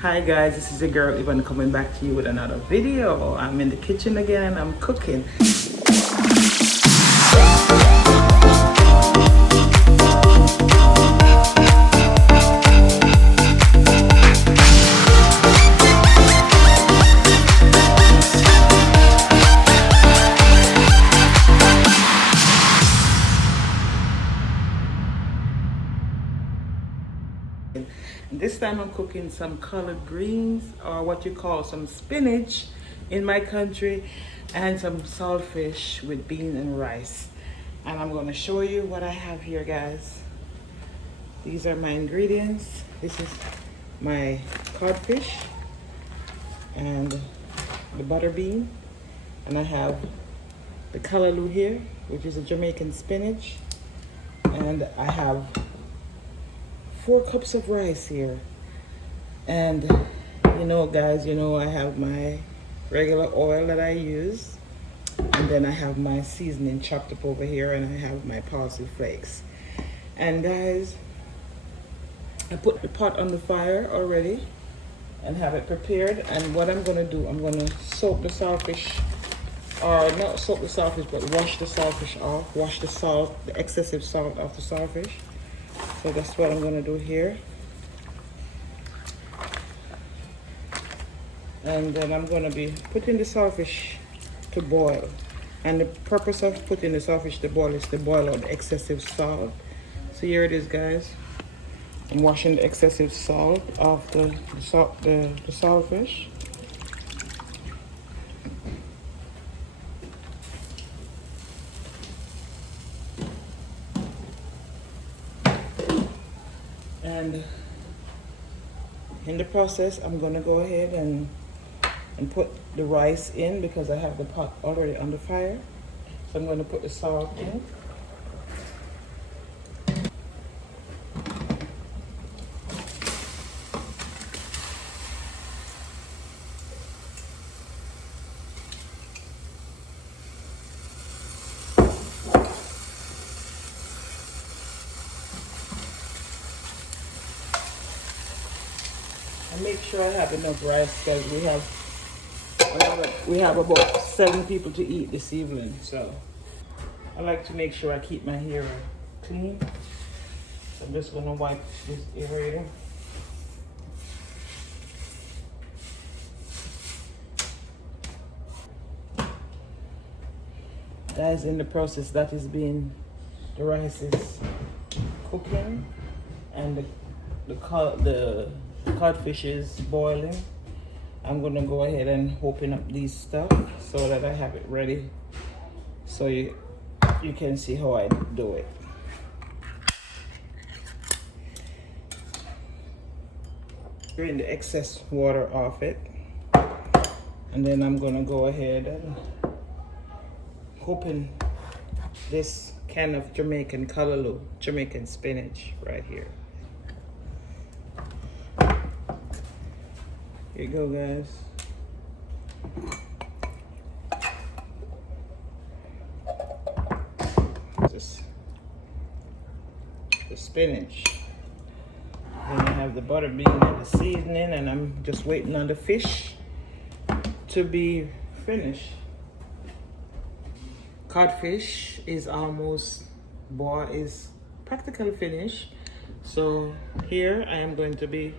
Hi guys, this is your girl Evan coming back to you with another video. I'm in the kitchen again and I'm cooking. This time I'm cooking some collard greens, or what you call some spinach in my country, and some saltfish with beans and rice. And I'm going to show you what I have here, guys. These are my ingredients. This is my codfish and the butter bean, and I have the callaloo here, which is a Jamaican spinach, and I have 4 cups of rice here. And you know, guys, you know I have my regular oil that I use, and then I have my seasoning chopped up over here, and I have my parsley flakes. And guys, I put the pot on the fire already and have it prepared. And what I'm going to do, I'm going to soak the saltfish, or not soak the saltfish, but wash the saltfish off, wash the salt, the excessive salt off the saltfish. So that's what I'm going to do here. And then I'm going to be putting the saltfish to boil. And the purpose of putting the saltfish to boil is to boil out the excessive salt. So here it is, guys. I'm washing the excessive salt off the saltfish. And in the process, I'm going to go ahead and put the rice in, because I have the pot already on the fire. So I'm going to put the salt in. And make sure I have enough rice, because we have about 7 people to eat this evening. So I like to make sure I keep my hair clean. So I'm just gonna wipe this area. Guys, in the process that is being, the rice is cooking, and the codfish is boiling. I'm gonna go ahead and open up these stuff so that I have it ready, so you can see how I do it. Drain the excess water off it, and then I'm gonna go ahead and open this can of Jamaican callaloo, Jamaican spinach right here. Here you go, guys. This the spinach. Then I have the butter bean and the seasoning, and I'm just waiting on the fish to be finished. Codfish is almost is practically finished. So here I am going to be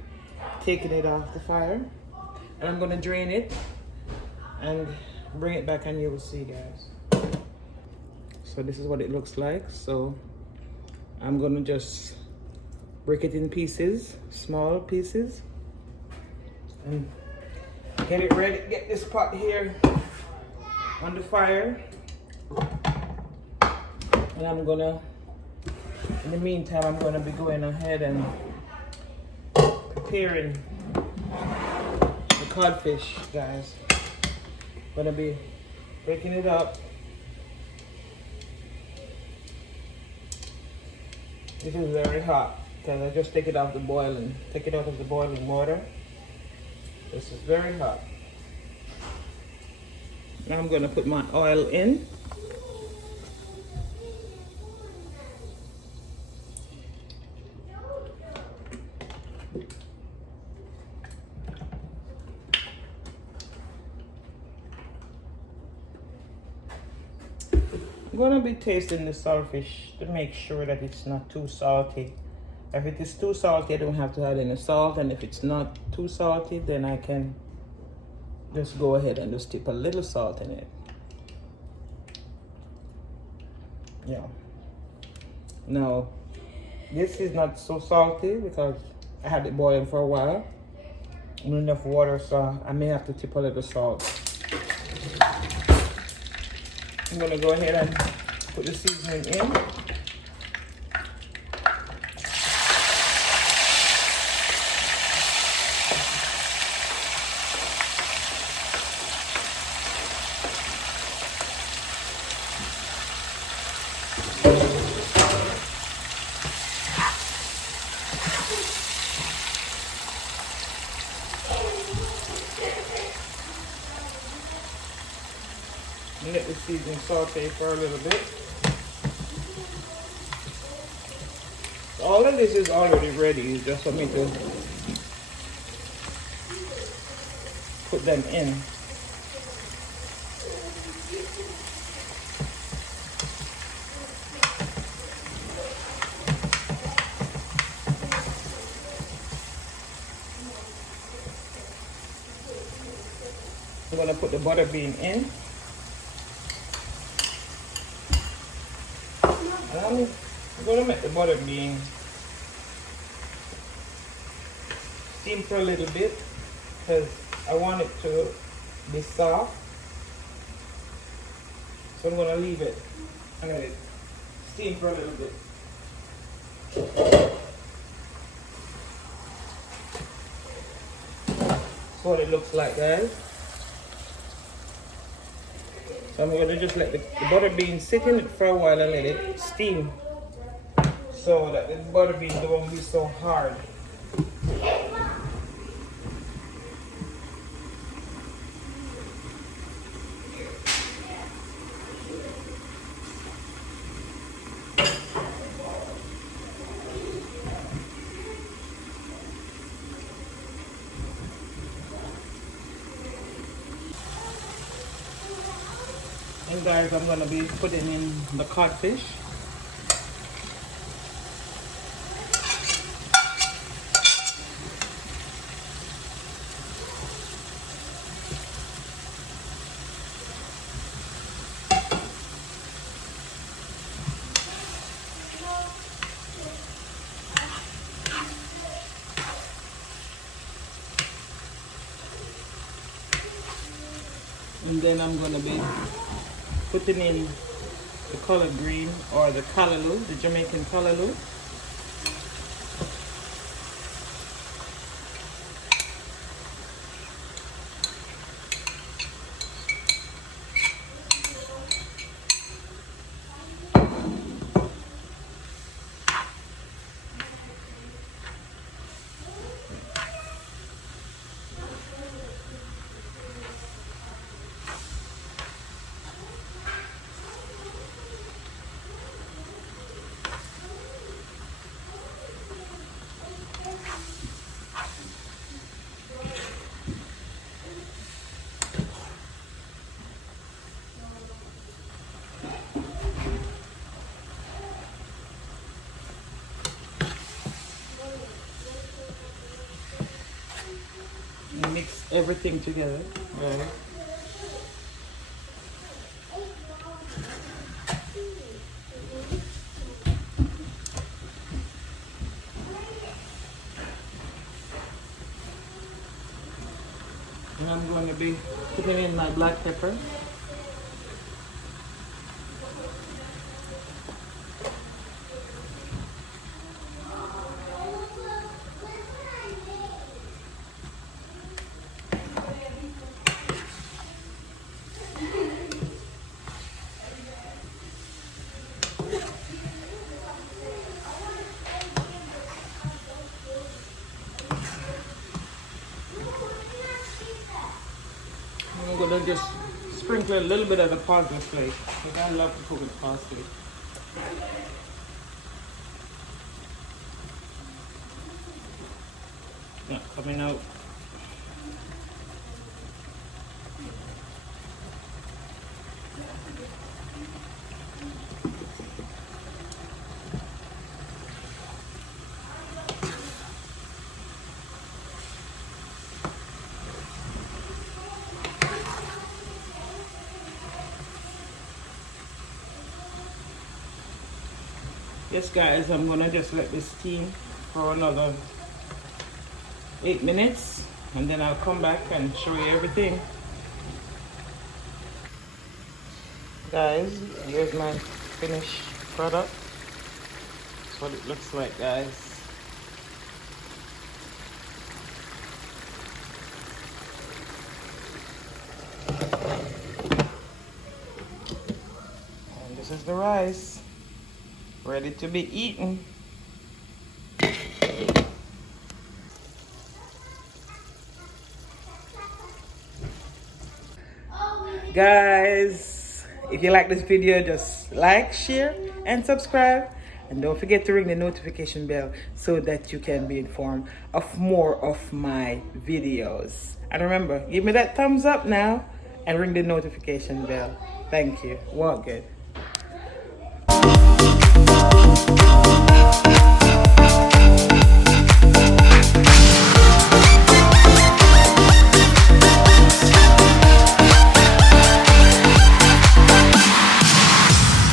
taking it off the fire, and I'm going to drain it and bring it back, and you will see, guys. So this is what it looks like. So I'm going to just break it in pieces, small pieces, and get it ready. Get this pot here on the fire, and I'm gonna, in the meantime, I'm gonna be going ahead and preparing the codfish, guys. Gonna be breaking it up. This is very hot, because I just take it out of the boiling water. This is very hot. Now I'm gonna put my oil in. I'm gonna be tasting the saltfish to make sure that it's not too salty. If it is too salty, I don't have to add any salt, and if it's not too salty, then I can just go ahead and just dip a little salt in it. Yeah. Now, this is not so salty because I had it boiling for a while. Not enough water, so I may have to tip a little salt. I'm gonna go ahead and put the seasoning in. And let the seasoning saute for a little bit. All of this is already ready, it's just for me to put them in. I'm gonna put the butter bean in. And I'm gonna make the butter bean steam for a little bit because I want it to be soft. So I'm gonna leave it and let it steam for a little bit. That's what it looks like, guys. So I'm going to just let the butter bean sit in it for a while and let it steam so that the butter bean won't be so hard. And guys, I'm going to be putting in the codfish. And then I'm going to be putting in the collard green or the callaloo, the Jamaican callaloo. And mix everything together. Right. And I'm going to be putting in my black pepper. I'm going to just sprinkle a little bit of the parsley flake because I love to cook with parsley. Not coming out. Yes guys, I'm gonna just let this steam for another 8 minutes and then I'll come back and show you everything. Guys, here's my finished product. That's what it looks like, guys. And this is the rice, ready to be eaten. Guys, if you like this video, just like, share, and subscribe. And don't forget to ring the notification bell so that you can be informed of more of my videos. And remember, give me that thumbs up now and ring the notification bell. Thank you. Walk good.